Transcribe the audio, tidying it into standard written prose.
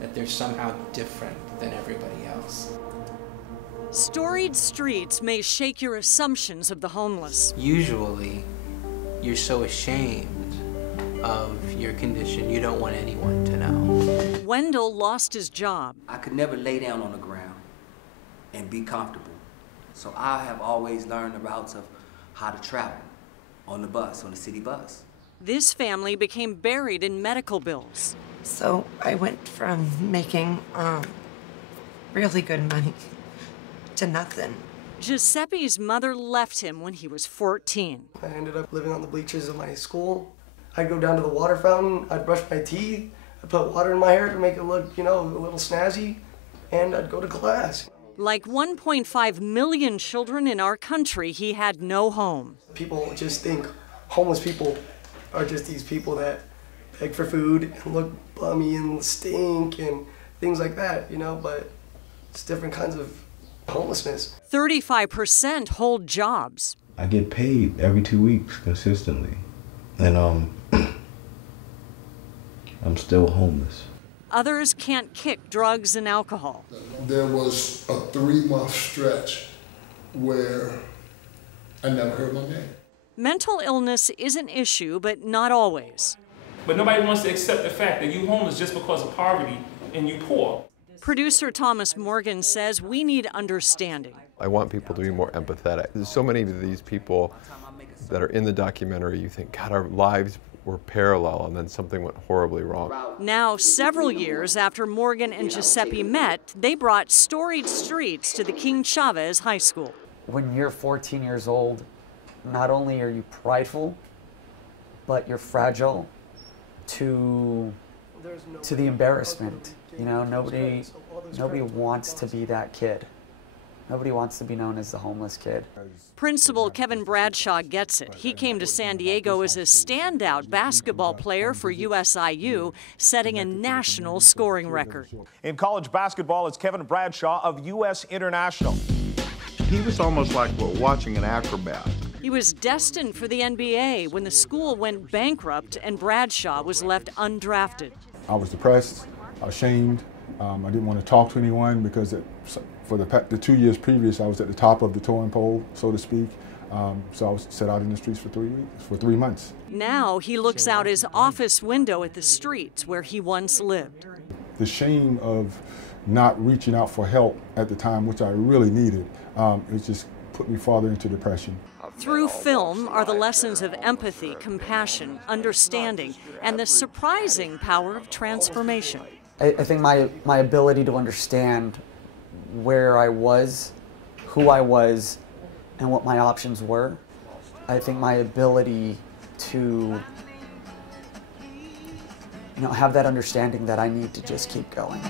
that they're somehow different than everybody else. Storied Streets may shake your assumptions of the homeless. Usually, you're so ashamed of your condition, you don't want anyone to know. Wendell lost his job. I could never lay down on the ground and be comfortable. So I have always learned the routes of how to travel on the bus, on the city bus. This family became buried in medical bills. So I went from making really good money to nothing. Giuseppe's mother left him when he was 14. I ended up living on the bleachers of my school. I'd go down to the water fountain, I'd brush my teeth, I'd put water in my hair to make it look, you know, a little snazzy, and I'd go to class. Like 1.5 million children in our country, he had no home. People just think homeless people are just these people that beg for food and look bummy and stink and things like that, you know, but it's different kinds of homelessness. 35% hold jobs. I get paid every 2 weeks consistently, and I'm still homeless. Others can't kick drugs and alcohol. There was a 3-month stretch where I never heard my name. Mental illness is an issue, but not always. But nobody wants to accept the fact that you're homeless just because of poverty and you're poor. Producer Thomas Morgan says we need understanding. I want people to be more empathetic. There's so many of these people that are in the documentary, you think, God, our lives were parallel, and then something went horribly wrong. Now, several years after Morgan and Giuseppe met, they brought Storied Streets to the King Chavez High School. When you're 14 years old, not only are you prideful, but you're fragile to the embarrassment. You know, nobody wants to be that kid. Nobody wants to be known as the homeless kid. Principal Kevin Bradshaw gets it. He came to San Diego as a standout basketball player for USIU, setting a national scoring record. In college basketball, it's Kevin Bradshaw of US International. He was almost like watching an acrobat. He was destined for the NBA when the school went bankrupt and Bradshaw was left undrafted. I was depressed, ashamed. I didn't want to talk to anyone because for the 2 years previous, I was at the top of the totem pole, so to speak. So I was set out in the streets for 3 months. Now he looks out his office window at the streets where he once lived. The shame of not reaching out for help at the time, which I really needed, it just put me farther into depression. Through film are the lessons of empathy, compassion, understanding, and the surprising power of transformation. I think my ability to understand where I was, who I was, and what my options were, I think my ability to have that understanding that I need to just keep going.